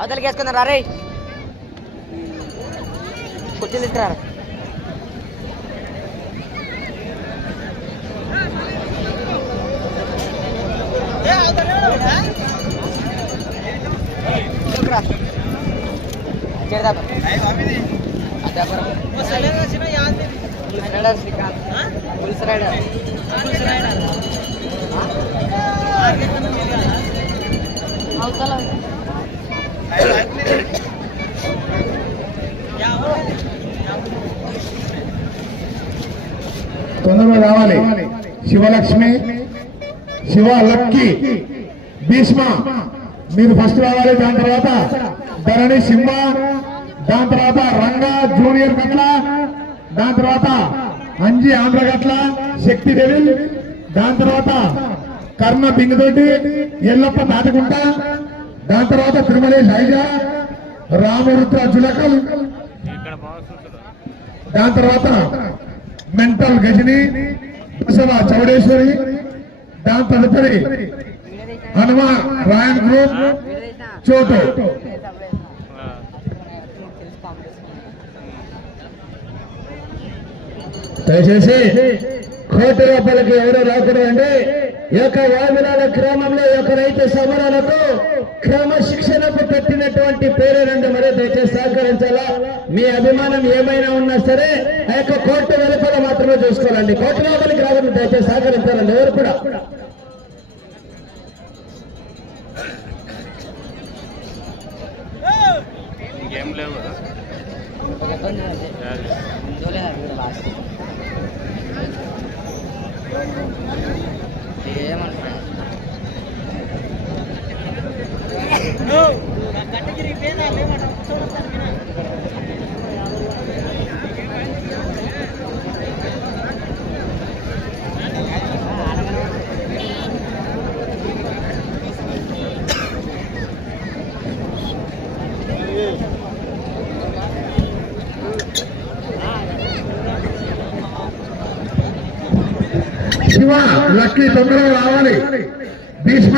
అవతలకి వేసుకుందాం రే కుర్చీలు తీసుకురా పులుసు రైడర్ అవతల తొందరగా రావాలి. శివలక్ష్మి శివ లక్కీ భీష్మ మీరు ఫస్ట్ రావాలి దాని తర్వాత ధరణి సింహ దాని తర్వాత రంగా జూనియర్ గట్ల దాని తర్వాత అంజి ఆంధ్ర గట్ల శక్తి దేవి దాని తర్వాత కర్ణ బింగుదొడ్డి ఎల్లప్ప తాటకుంట దాని తర్వాత తిరుమలేష్ ఐజా రామరుద్ర జులకల్. దాని తర్వాత మెంటల్ గజని బసవ చౌడేశ్వరి దాని తదుపరి హనుమ రాయన్ గ్రూప్ చోటు. దయచేసి కోటి రూపాయలకి ఎవరు రాకూడదండి ఈ యొక్క వామినాల గ్రామంలో యొక్క రైతు సమరాలకు క్రమశిక్షణకు పెట్టినటువంటి పేరేనండి మరి దయచేసి సహకరించాలా? మీ అభిమానం ఏమైనా ఉన్నా సరే ఆ యొక్క కోర్టు వెలుపల మాత్రమే చూసుకోవాలండి. కోర్టు లోపలికి రావాలని దయచేసి సహకరించాలండి ఎవరు కూడా. ఇంకేం లేవు కదా ఏమంటున్నా శివ లక్కీ తొందరగా రావాలి. భీష్మ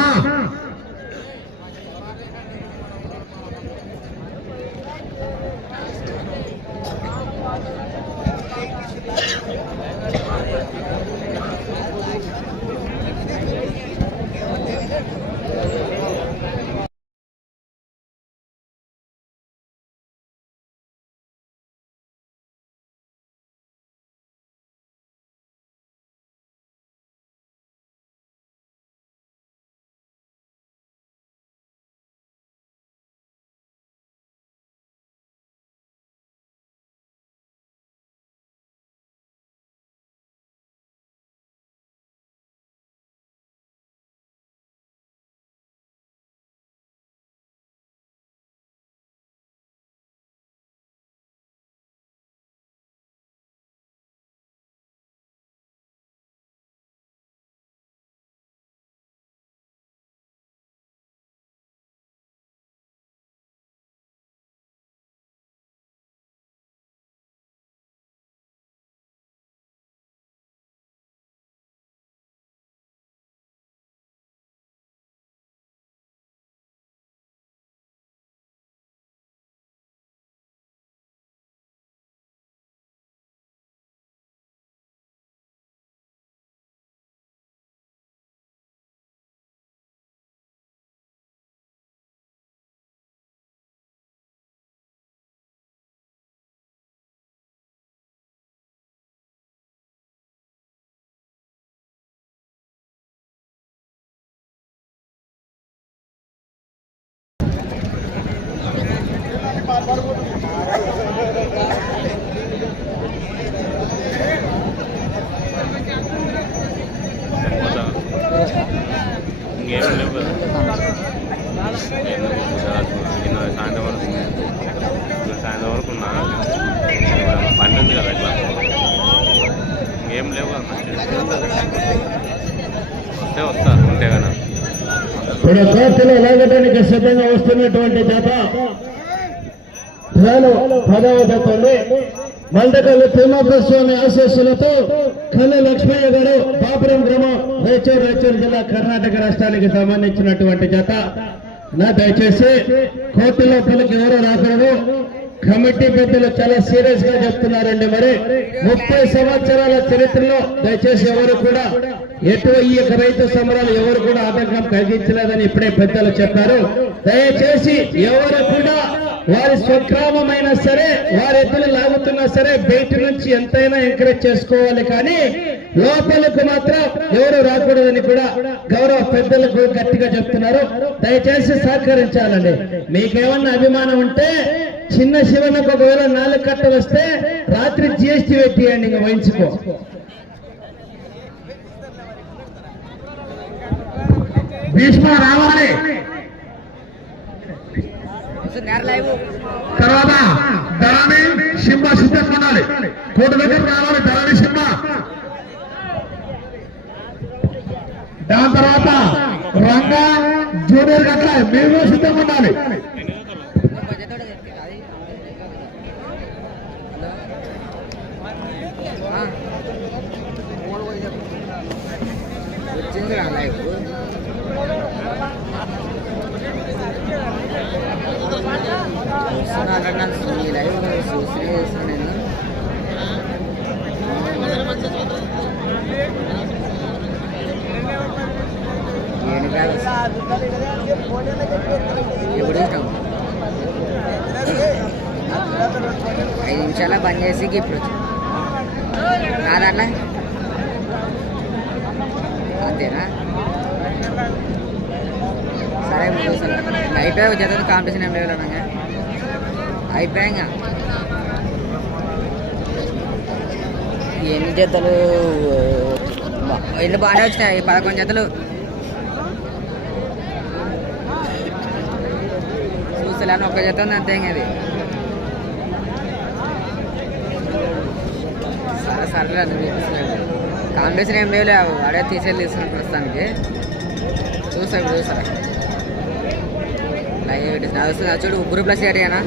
ఇంకేం లేవు కదా నిన్న సాయంత్రం వరకు నిన్న సాయంత్రం వరకు ఉన్నా పని ఉంది కదా ఇట్లా ఇంకేం లేవు కదా వస్తే వస్తారు ఉంటే కదా ఇప్పుడు కోర్టులో లాగడానికి సిద్ధంగా వస్తున్నటువంటి జత వేలు పదవ జత ఉంది తిమ్మప్రస్వామి తిమ్మప్ప ఆశీస్సులతో కల్లు లక్ష్మయ్య గారు బాపురం గ్రామం రాయచూరు రాయచూరు జిల్లా కర్ణాటక రాష్ట్రానికి సంబంధించినటువంటి జత. నా దయచేసి కోర్టు లోపలికి ఎవరు రాకూడదు. కమిటీ పెద్దలు చాలా సీరియస్గా చెప్తున్నారండి మరి. ముప్పై సంవత్సరాల చరిత్రలో దయచేసి ఎవరు కూడా ఎటు ఈ యొక్క రైతు సమరాలు ఎవరు కూడా ఆటంకం కలిగించలేదని ఇప్పుడే పెద్దలు చెప్పారు. దయచేసి ఎవరు కూడా వారి స్వగ్రామమైనా సరే వారి ఎద్దులు లాగుతున్నా సరే బయట నుంచి ఎంతైనా ఎంకరేజ్ చేసుకోవాలి కానీ లోపలకు మాత్రం ఎవరు రాకూడదని కూడా గౌరవ పెద్దలకు గట్టిగా చెప్తున్నారు. దయచేసి సహకరించాలండి. మీకేమన్నా అభిమానం ఉంటే చిన్న శివనకు ఒకవేళ నాలుగు కట్ట వస్తే రాత్రి జిఎస్టీ పెట్టియండి ఇంకా వహించుకో. భీష్మ రావాలి. తర్వాత ధరణి సింహ సిద్ధంగా ఉండాలి కోటి దగ్గర కావాలి ధరణి సింహ దాని తర్వాత రంగా జూనియర్ గట్ల మేము సిద్ధంగా ఉండాలి వచ్చింది రా లైవ్ చూస్తున్నా ఈ లైవ్ చూసి చూస్తున్నా నేను ఏంటి కాదు ఎప్పుడు ఇష్టం ఐదు నిమిషాల బంద్ చేసి ఇప్పుడు వచ్చి నా దాంట్లో అంతేనా? సరే అయిపోయా జత కాంపిటీషన్ ఏం లేదు అనగా అయిపోయాక ఎన్ని జతలు? ఎన్ని బాగానే వచ్చినాయి? పదకొండు జతలు. చూస్తలేను ఒక జత ఉంది అంతే అది సరే సరేలే అది చూపిస్తలేదు ఏం లేవు వాడే తీసేది తీసుకున్న ప్రస్తుతానికి. చూసా ఇప్పుడు చూసా. లైవ్ నాకు చూడు గ్రూప్ ప్లస్ ఏరియానా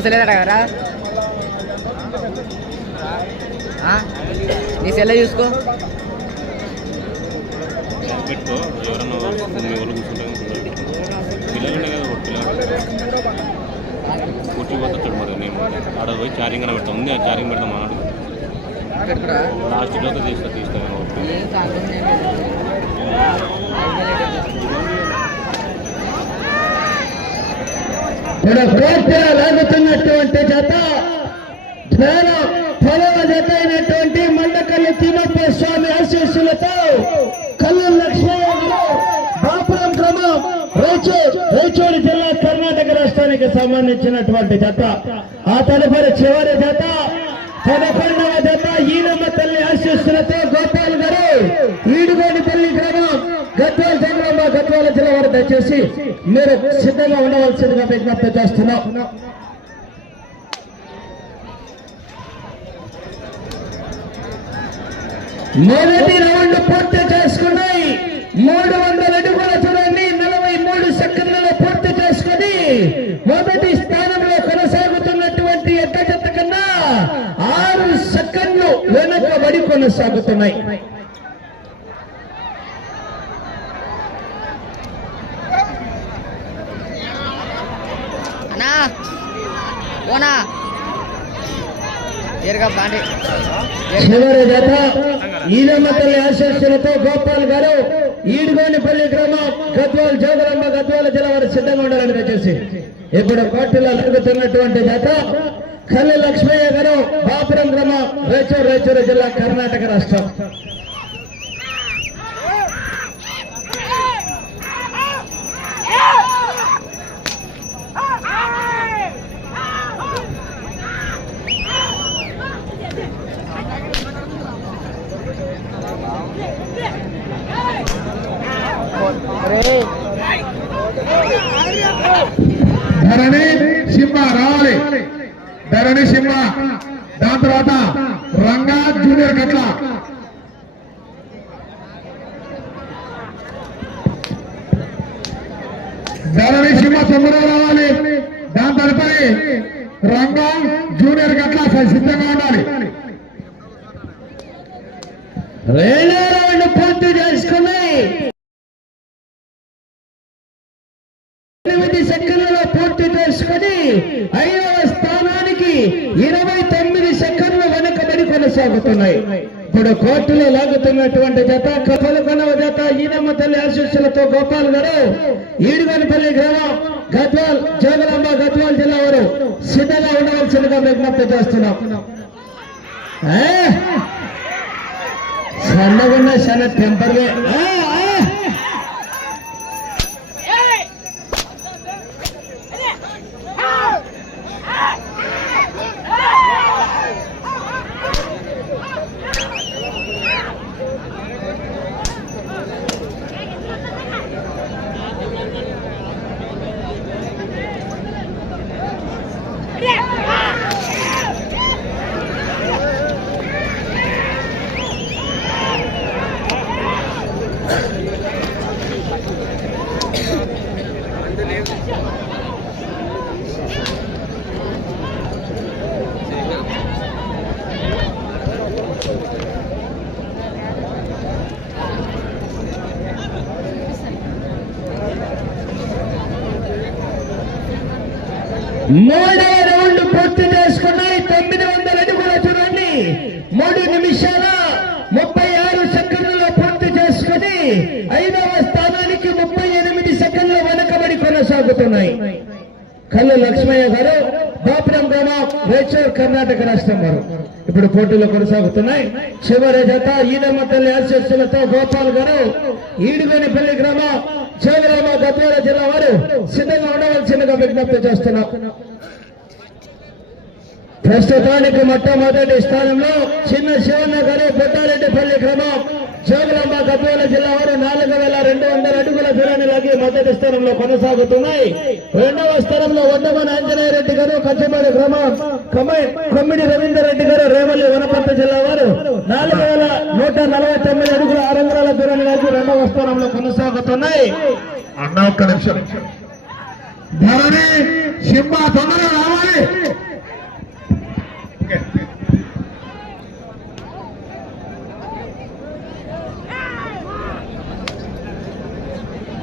వస్తలేదట కదా ఆ? నీ సెల్ల చూసుకో. పెట్టుకో ఎవరన్నా మీ వాళ్ళు కూర్చుంటే పిల్లలు కదా పిల్లలు. కూర్చోపోతే చూడు మరి నేను. ఆడ పోయి ఛార్జింగ్ అని పెడతాం ఉంది ఆ ఛార్జింగ్ పెడతాం అన్నాడు లాస్ట్లో తీస్తా తీస్తాను కాంపిటీషన్ ఏం లేదు ఇక్కడ పూర్తిగా లాగుతున్నటువంటి జత చాలా పొలవ జత మండకల్లి తిమ్మప్ప స్వామి ఆశీస్సులతో కల్లు లక్ష్మయ్య బాపురం క్రమం రైచూ రైచూడి జిల్లా కర్ణాటక రాష్ట్రానికి సంబంధించినటువంటి జత. ఆ తదుపరి చివరి జత పదకొండవ జత ఈనమ్మ తల్లి ఆశీస్సులతో గోపాల్ గారు. ఈడుగోడి తల్లి గ్రామం గద్వాల జగనమ్మ గద్వాల జిల్లా వారు దయచేసి మీరు సిద్ధంగా ఉండవలసిందిగా విజ్ఞప్తి చేస్తున్నాం. మొదటి రౌండ్ పూర్తి చేసుకున్నాయి మూడు వందల అడుగుల చూడండి నలభై మూడు సెకండ్లలో పూర్తి చేసుకుని మొదటి స్థానంలో కొనసాగుతున్నటువంటి ఎక్క జత కన్నా ఆరు సెకండ్లు వెనుకబడి కొనసాగుతున్నాయి. చివరి జత. ఈనమ్మ తల్లి ఆశీస్సులతో గోపాల్ గారు ఈడుగోనిపల్లి గ్రామం గద్వాల జోగులమ్మ గద్వాల జిల్లా సిద్ధంగా ఉండాలని దయచేసి ఇప్పుడు కోర్టులో జరుగుతున్నటువంటి జత కల్లు లక్ష్మయ్య గారు బాపురం గ్రామం రైచూరు రైచూరు జిల్లా కర్ణాటక రాష్ట్రం ధరణి సింహ రావాలి ధరణి సింహ దాని తర్వాత రంగా జూనియర్ కట్ల ధరణి సింహ తొమ్మిదో రావాలి దాని తదుపరి రంగా జూనియర్ గట్ల సిద్ధంగా ఉండాలి రెండో రౌండ్ పూర్తి చేసుకుని తొమ్మిది సెకండ్లలో పూర్తి చేసుకుని ఐదవ స్థానానికి ఇరవై తొమ్మిది సెకండ్లు వెనుకబడి కొనసాగుతున్నాయి. ఇప్పుడు కోర్టులో లాగుతున్నటువంటి జత కపలకొనవ జత ఈనమ్మ తల్లి ఆశీస్సులతో గోపాల్ గారు ఈడుగనపల్లి గ్రామం గద్వాల్ జోగులాంబ గద్వాల్ జిల్లా వారు సిద్ధంగా ఉండవలసిందిగా విజ్ఞప్తి చేస్తున్నాం. సన్నగున్న సన్న టెంపర్వే ఆ, ఆ. మూడవ రౌండ్ పూర్తి చేసుకున్నాయి తొమ్మిది వందల అడుగుల చూడండి మూడు నిమిషాల ముప్పై ఆరు సెకండ్లలో పూర్తి చేసుకుని ఐదవ స్థానానికి ముప్పై ఎనిమిది సెకండ్ల వెనకబడి కొనసాగుతున్నాయి. కళ్ళు లక్ష్మయ్య గారు బాపురం గ్రామ రేచూర్ కర్ణాటక రాష్ట్రం వారు. ఇప్పుడు పోటీలో కొనసాగుతున్నాయి. చివరి జత ఈదమ్మ తల్లి ఆశీస్సులతో గోపాల్ గారు ఈడుగోనిపల్లి గ్రామ చోగరామ గద్వాల జిల్లా వారు సిద్ధంగా ఉండవలసిందిగా విజ్ఞప్తి చేస్తున్నాం ప్రస్తుతానికి మొట్టమొదటి స్థానంలో చిన్న శివన్న గారు బొట్టారెడ్డిపల్లి గ్రామం జోగులాంబ గద్వాల జిల్లా వారు నాలుగు వేల రెండు వందల అడుగుల దూరానికి లాగి మొదటి స్థానంలో కొనసాగుతున్నాయి. రెండవ స్థానంలో వద్దమని ఆంజనేయ రెడ్డి గారు కచ్చపాడి గ్రామం కొమ్మిడి రవీందర్ రెడ్డి గారు రేవల్లి వనపర్తి జిల్లా వారు నాలుగు వేల నూట నలభై తొమ్మిది అడుగుల ఆరు దూరానికి లాగి రెండవ స్థానంలో కొనసాగుతున్నాయి. అన్న ఒక్క నిమిషం. ధరణి సింహ తొందరగా రావాలి.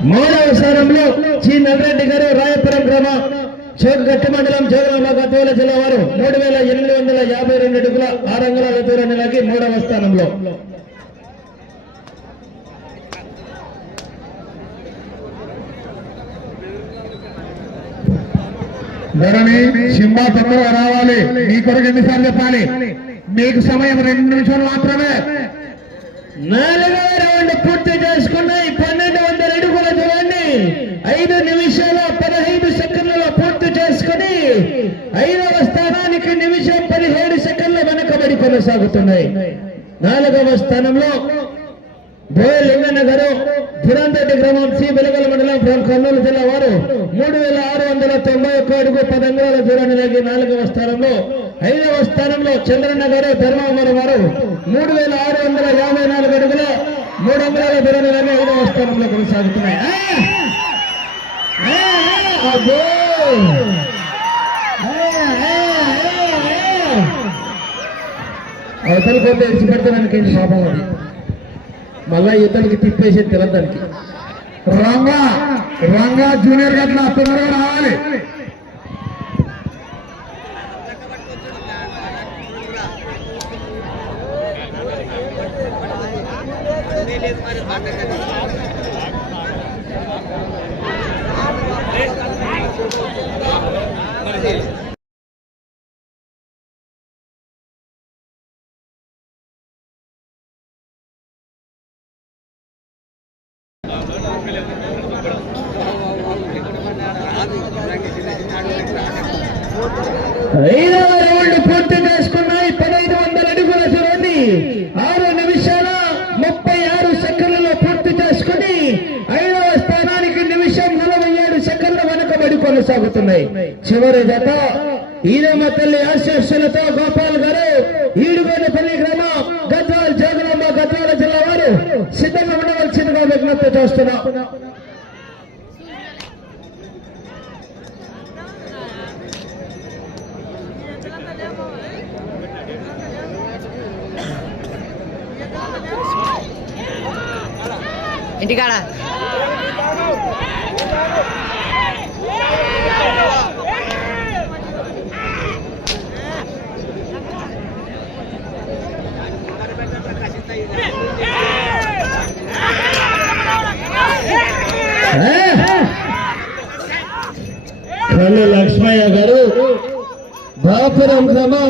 మూడవ స్థానంలో చి నల్లరెడ్డి గారు రాయపురం గ్రామం చోటుగట్టి మండలం జోగులాంబ గద్వాల జిల్లా వారు మూడు వేల ఎనిమిది వందల యాభై రెండు అడుగుల ఆరు అంగుళాల దూరాన్ని లాగి మూడవ స్థానంలో. ధరణి సింహ తొందరగా రావాలి. మీ కొరకు ఎన్నిసార్లు చెప్పాలి? మీకు సమయం రెండు నిమిషాలు మాత్రమే. నాలుగవ రౌండ్ పూర్తి చేసుకున్నాయి పన్నెండు వందల అడుగుల దూరాన్ని ఐదు నిమిషాల పదహైదు సెకండ్లలో పూర్తి చేసుకుని ఐదవ స్థానానికి నిమిషం పదిహేడు సెకండ్ల వెనకబడి కొనసాగుతున్నాయి. నాలుగవ స్థానంలో బోయ లింగన్న గారు ధురంతటి గ్రామం సి వెలుగల మండలం ఫ్రం కర్నూలు జిల్లా వారు. మూడు వేల ఆరు వందల తొంభై ఒక్క అడుగు పదంగుల దూరాన్ని లాగి నాలుగవ స్థానంలో ఐదవ స్థానంలో చంద్రన్న గారు ధర్మవరం వారు. మూడు వేల ఆరు వందల యాభై నాలుగు అడుగుల మూడు అంగుళాల దూరాన్ని లాగి ఐదవ స్థానంలో కొనసాగుతున్నాయి. అవతల కొంత ఇచ్చిపెడతానికి పాపం అది. మళ్ళా ఇతనికి తిప్పేసి తెలదానికి రంగా! రంగా జూనియర్ గట్ల తొందరగా రావాలి. ఐదవ రౌండ్ పూర్తి చేసుకున్నాయి. పదహైదు వందల అడుగుల చూడండి ఆరు నిమిషాల ముప్పై ఆరు సెకండ్లలో పూర్తి చేసుకుని ఐదవ స్థానానికి నిమిషం నలభై ఏడు సెకండ్ల వెనుకబడి కొనసాగుతున్నాయి. చివరి జత ఈరమ్మ తల్లి ఆశీస్సులతో గోపాల్ గారు ఈడుగోడపల్లి గ్రామం గద్వాల్ జోగులమ్మ గద్వాల జిల్లా వారు సిద్ధంగా ఉండవలసిందిగా విజ్ఞప్తి చేస్తున్నాం ఇంటికాడ. కళ్ళు లక్ష్మయ్య గారు బాపురం గ్రామం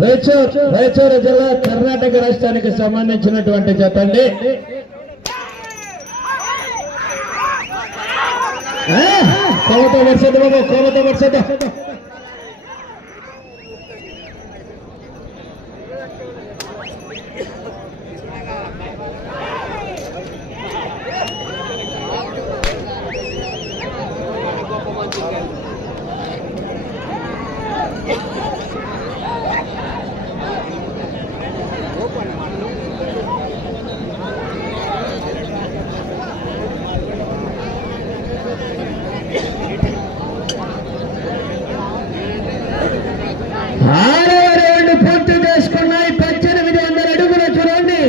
రైచూర్ రైచూరు జిల్లా కర్ణాటక రాష్ట్రానికి సంబంధించినటువంటి చెప్పండి కోమతో వర్షద బాబు కోమతో వర్షద ఆరవ రౌండ్ పూర్తి చేసుకున్నాయి పద్దెనిమిది వందల అడుగులు చూడండి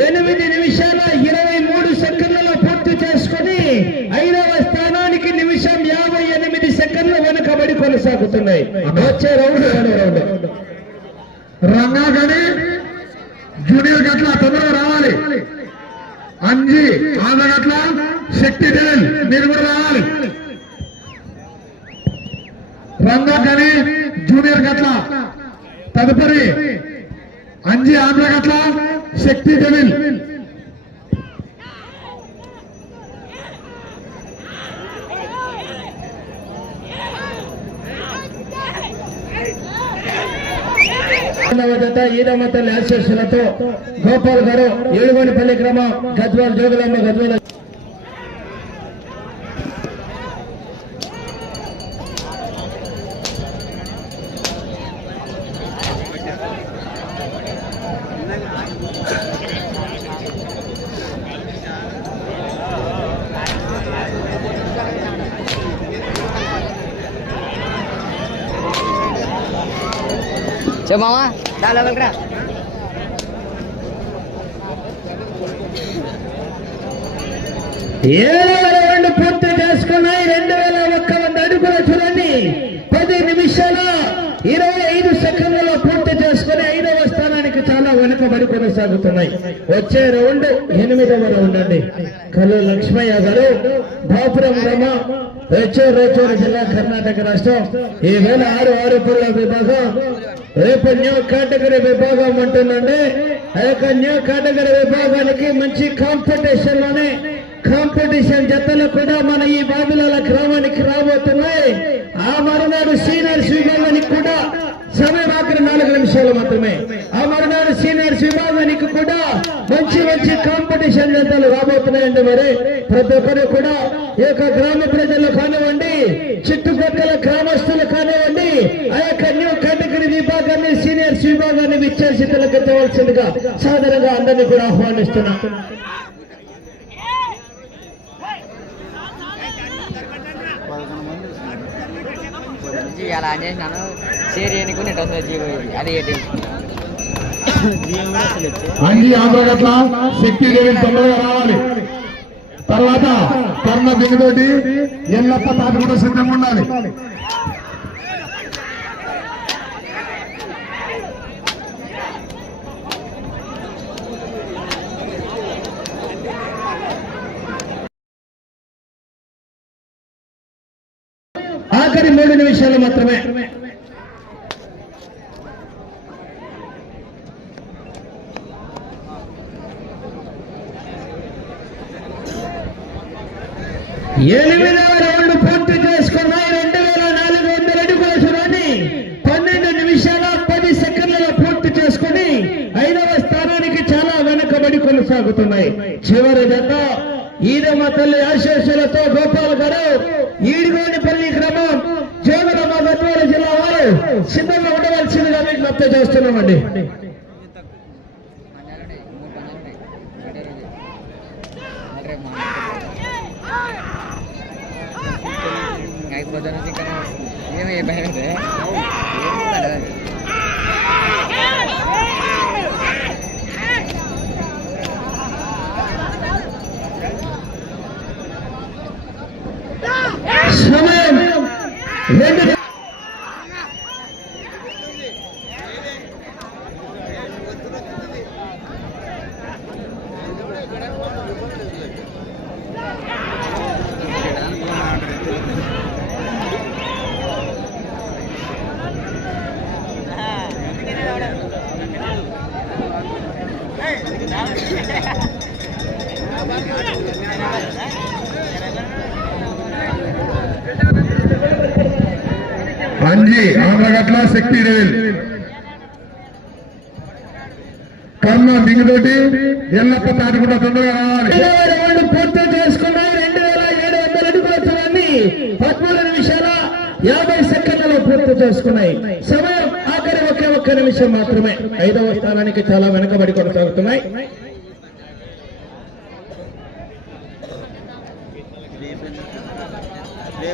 ఎనిమిది నిమిషాల ఇరవై మూడు సెకండ్లలో పూర్తి చేసుకుని ఐదవ స్థానానికి నిమిషం యాభై ఎనిమిది సెకండ్లు వెనుకబడి కొనసాగుతున్నాయి వచ్చే రౌండ్ రెండవ రౌండ్ రంగా గడి జూనియర్ గట్ల తొందరగా రావాలి అంజి ఆంధ్ర గట్ల శక్తి దేల్ మీరు కూడా రావాలి రంగా గని జూనియర్ గట్ల తదుపరి అంజి ఆంధ్ర గట్ల శక్తి డెవిల్ రెండవ యాసేషన్లతో గోపాల్ గారు ఏడుగోనిపల్లి గ్రామ గద్వాల్ జోగులమ్మ గద్వాల చే మామా దా లోపలికి రా పూర్తి చేసుకున్నాయి రెండు వేల ఒక్క వంద అడుగుల చూడండి పది నిమిషాల ఇరవై ఐదు సెకండ్లలో పూర్తి చేసుకుని ఐదవ స్థానానికి చాలా వెనుకబడి కొనసాగుతున్నాయి. వచ్చే రౌండ్ ఎనిమిదవ రౌండ్ అండి. కలు లక్ష్మయ్య గారు బాపురం రమ రేచూరు రేచూరు జిల్లా కర్ణాటక రాష్ట్రం. ఈ వేల ఆరు ఆరు పుల్ల విభాగం. రేపు న్యూ కేటగిరీ విభాగం ఉంటుందండి. ఆ యొక్క న్యూ కేటగిరీ విభాగానికి మంచి కాంపిటీషన్లోనే కాంపిటీషన్ జతలు కూడా మన ఈ బాబులాల గ్రామానికి రాబోతున్నాయి. ఆ మరునాడు సీనియర్స్ విభాగానికి కూడా సమయం ఆఖరి నాలుగు నిమిషాలు మాత్రమే. ఆ మరునాడు సీనియర్స్ విభాగం కూడా మంచి మంచి కాంపిటీషన్ జతలు రాబోతున్నాయండి మరి. ప్రతి ఒక్కరు కూడా ఈ యొక్క గ్రామ ప్రజలు కానివ్వండి చుట్టుపక్కల గ్రామస్తులు కానివ్వండి ఆ యొక్క న్యూ కేటగిరీ విభాగాన్ని సీనియర్స్ విభాగాన్ని విచ్చేసి తెవలసిందిగా సాధారణంగా అందరినీ కూడా ఆహ్వానిస్తున్నాం. అలా చేసినాను. షేర్ చేయడానికి నెట్ వస్తుంది అది ఏంటి? అంజి ఆంధ్ర గట్ల. శక్తి దేవి తొందరగా రావాలి. తర్వాత కర్ణ దిగుతోటి ఎల్లప్ప తాత కూడా సిద్ధంగా ఉండాలి. ఆఖరి మూడు నిమిషాలు మాత్రమే. ఎనిమిది రౌండ్ పూర్తి చేసుకున్నాయి. రెండు వేల నాలుగు వందల అడుగుల చూడండి పన్నెండు నిమిషాల పది సెకండ్లలో పూర్తి చేసుకుని ఐదవ స్థానానికి చాలా వెనుకబడి కొనసాగుతున్నాయి. చివరి జత ఈదమ్మ తల్లి ఆశీస్సులతో గోపాల్ గారు ఈడుగోనిపల్లి గ్రామం జోగులమ్మ గద్వాల జిల్లా వారు రావాల్సిందిగా విజ్ఞప్తి చేస్తున్నామండి. మార్నింగ్ అయిపోతాను చికెన్ ఏమి భయం సమయం. రెండు అంజి ఆంధ్రగట్ల శక్తి డెవిల్ కర్మ దిగుతోటి ఎల్లప్ప తాటికుండా తొందరగా రావాలి. ఇరవై పూర్తి చేసుకున్నాయి రెండు వేల ఏడు వందల అడుగుల దూరాన్ని పద్మూడు నిమిషాల యాభై సెకండ్లలో పూర్తి చేసుకున్నాయి. సమయం ఒక్క నిమిషం మాత్రమే. ఐదవ స్థానానికి చాలా వెనుకబడి కొనసాగుతున్నాయి.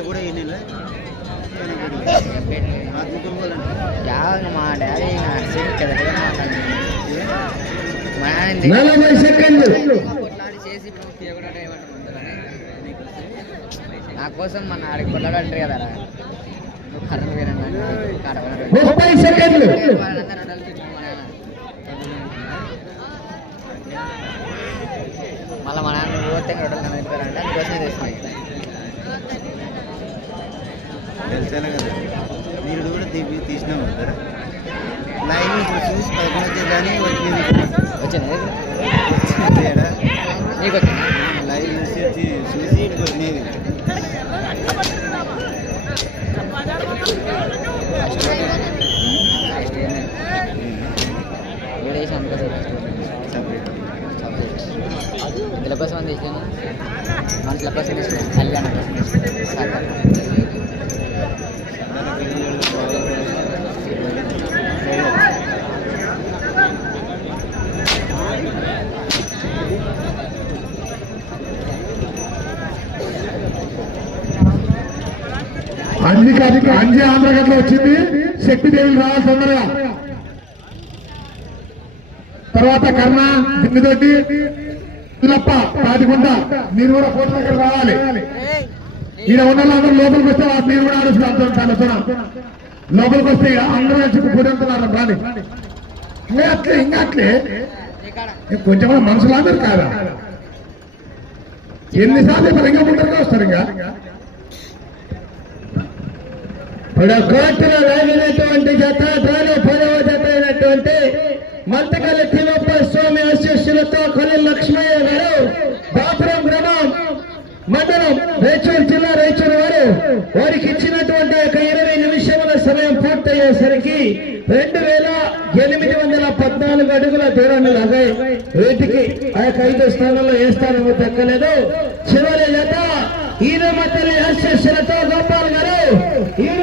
కూడా ఈ నెల యావంగా మా డాడీ కదా మా ఆయన నలభై సెకండ్లు. కొట్లాడి చేసి ఇప్పుడు తీయకుండా ఏమంటారు ముందుగానే. నా కోసం మన ఆడికి కొట్లాడు అంటారు కదా ముప్పై సెకండ్లు నాన్న. మళ్ళీ మా నాన్న పోతే రొట్టెలు నన్ను తింటారంటే అందుకోసమే తెచ్చినాయి తెలిసాను కదా మీరు కూడా తీపి తీసినాం కదా లైవ్ ఇప్పుడు చూసి పదకొండు కానీ వచ్చింది వచ్చింది నీకు వచ్చింది లైవ్ చూసి చూసి ఇక్కడికి వచ్చినాయి ございます。అంజి వచ్చింది. శక్తిదేవులు రావాలి తొందరగా తర్వాత కర్ణ దిమ్మితోటి పిల్లప్ప తాటికుంట మీరు కూడా కోట దగ్గర రావాలి. ఈయన ఉన్న అందరూ లోపలికి వస్తే మీరు కూడా ఆలోచన ఆలోచన లోపలికి వస్తే అందరూ చెప్పి కూడంటున్నారు రాని. ఇంకా అట్లే ఇంకా అట్లే. కొంచెం కూడా మనుషులు అందరు కాదా? ఎన్నిసార్లు మరి ఇంకా ముందరగా వస్తారు ఇంకా. ఇప్పుడు కోర్టులో లాగినటువంటి జత తాను పదవ జత అయినటువంటి మంతకల్లి తిరుప స్వామి ఆశీస్సులతో కొలి లక్ష్మయ్య గారు బాపురం గ్రామం మండలం రైచూరు జిల్లా రైచూరు వారు. వారికి ఇచ్చినటువంటి ఒక ఇరవై నిమిషముల సమయం పూర్తయ్యేసరికి రెండు వేల ఎనిమిది వందల పద్నాలుగు అడుగుల దూరాన్ని లాగాయి. వీటికి ఆ యొక్క ఐదు స్థానంలో ఏ స్థానము తగ్గలేదు చివరి జత ఈయన మధ్యలో ఎస్ ఎస్లతో గోపాల్ గారు. ఈయన